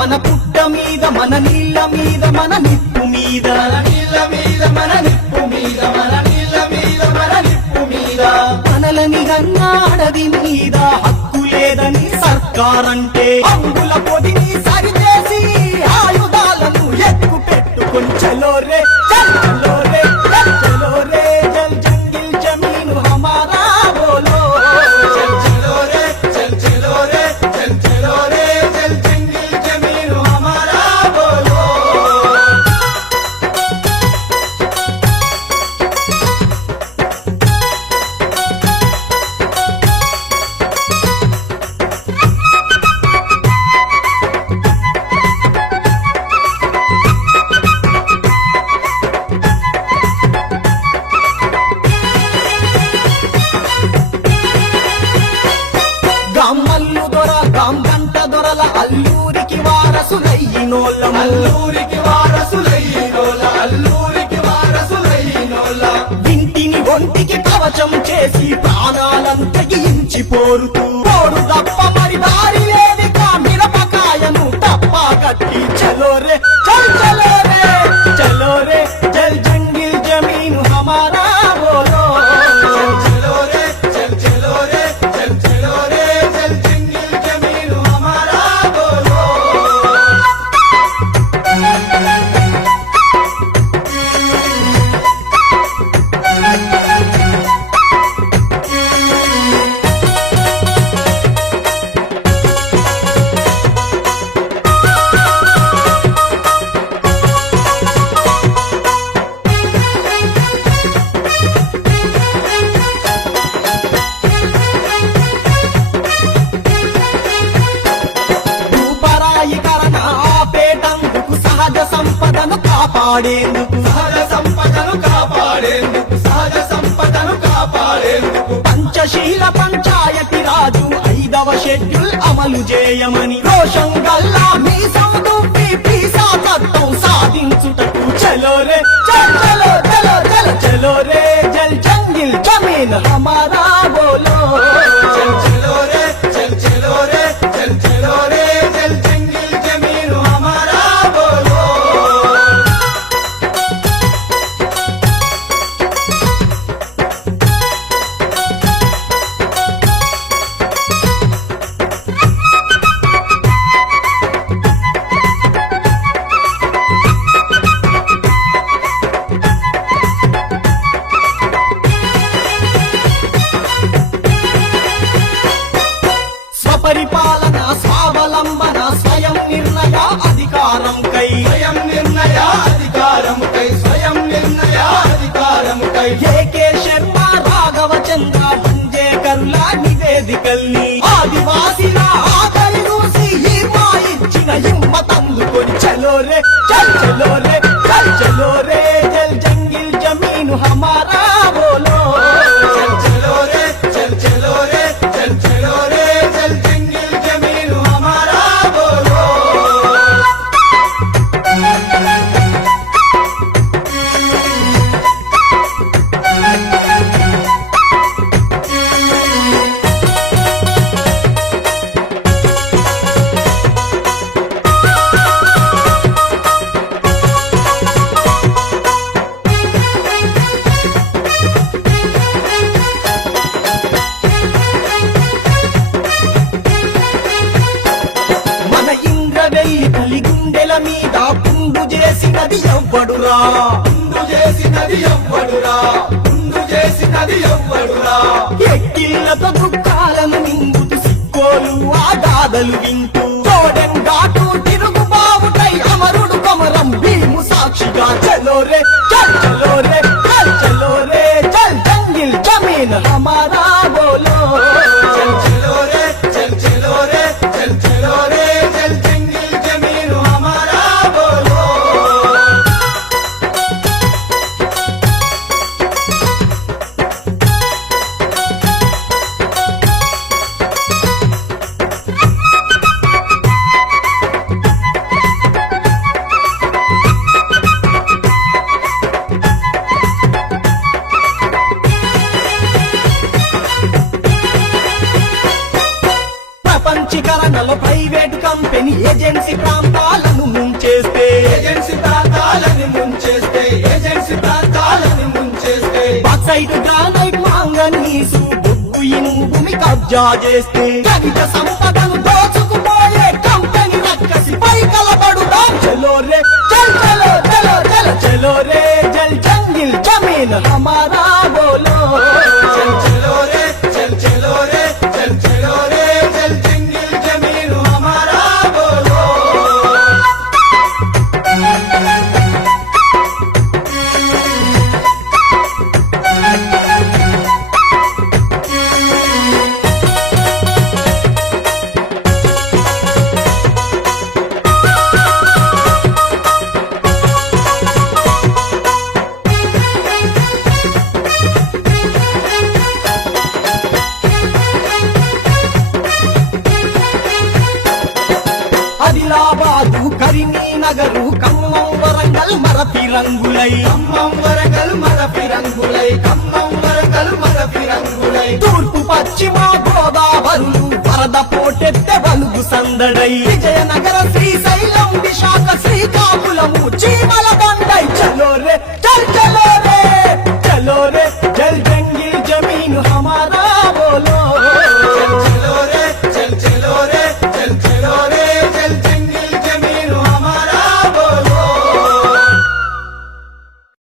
మన పుట్ట మీద మన నీళ్ళ మీద మన నిప్పు మీద మనలని గన్నాడది మీద హక్కు లేదని సర్కారంటే అంగుల పొడిని సరిచేసి ఆయుధాలను ఎక్కు పెట్టుకొని చలో రే చలో రే చలో రే జల్ జంగిల్ జమీన్ హమారా బోలో చలో రే చలో రే చలో రే జల్ జంగిల్ జమీన్ హమారా బోలో గమ్మల్లు దొర గంట దొరల అల్లూరికి వారసులయ్యినోళ్ళము అల్లూరికి వారసులైనోళ్ళ ఇంటిని ఒంటికి కవచం చేసి ప్రాణాలను తెగించి పోరుతూ పోరు తప్ప మరి దారి లేని మిరపకాయను తప్ప కట్టి చలో రే చలో రే చలో రే జల్ జంగిల్ జమీన్ హమారా బోలో చలో రే చలో రే చలో రే జల్ జంగిల్ జమీన్ హమారా బోలో భూపరాయీకరణ ఆపేటందుకు సహజ సంపదను కాపాడేందుకు సహజ సంపదను కాపాడేందుకు పంచశీల పంచాయతీ రాజు 5వ షెడ్యూల్ అమలు చేయమని రోషం గల్లా మీ సౌదుపి పీసా చట్టం సాధించుటకు చలో రే చలో చలో చలో చలో రే జల్ జంగిల్ జమీన్ హమారా బోలో చలో రే చలో రే చలో రే జల్ జంగిల్ జమీన్ హమారా బోలో స్వపరిపాలన స్వావలంబన స్వయం నిర్ణయ అధికారంకై స్వయం నిర్ణయ అధికారముకై ఏకే శర్మ రాఘవ చంద్ర మంజేకరుల నివేదికల్ని ఆదివాసిల ఆకలి చూసి ఈమా ఇచ్చిన హిమ్మతందుకొని చలో రే చలో రే చలో రే జల్ జంగిల్ జమీన్ హమారా బోలో చలో రే చలో రే చలో రే జల్ జంగిల్ జమీన్ హమారా బోలో మన ఇంద్రవెల్లి తల్లి గుండెల మీద పుండు చేసినది ఎవ్వడురా ముందు చేసినది ఎవ్వడురా ఎక్కిళ్ళతో దుఃఖాలను నింపుతూ సిక్కోలు ఆ గాథలు వింటూ తోడెంగాటు తిరుగు బావుటై అమరుడు కొమరం భీము సాక్షిగా చలో రే చలో రే చలో రే చల్ జంగిల్ జమీన్ హమారా బోలో చలో రే చలో రే చలో రే జల్ జంగిల్ జమీన్ హమారా బోలో స్వచ్ఛీకరణలో ప్రైవేటు కంపెనీ ఏజెన్సీ ప్రాంతాలను ముంచేస్తే ఏజెన్సీ ప్రాంతాలని ముంచేస్తే ఏజెన్సీ ప్రాంతాలని ముంచేస్తే బాక్సైట్ గ్రానైట్ మాంగనీసు బొగ్గు ఇనుము భూమి కబ్జా చేస్తే ఖనిజ సంపదను దోచుకుపోయే కంపెనీ రక్కసి పై కలబడుదాం చలో రే చల్ చలో చలో చలో చలో రే జల్ జంగిల్ జమీన్ హమారా బోలో చల్ చలో రే చల్ చలో రే చల్ చలో రే చల్ జంగిల్ జమీన్ హమారా బోలో ఆదిలాబాదు కరీంనగరు ఖమ్మం వరంగల్ మరపి రంగులై ఖమ్మం వరంగల్ మరపి రంగులై ఖమ్మం వరంగల్ మరపి రంగులై తూర్పు పశ్చిమ గోదావరులు వరద పోటెత్తే వలుగు సందడై విజయనగర శ్రీశైలం విశాఖ శ్రీకాకుళము చీమల దండై చలో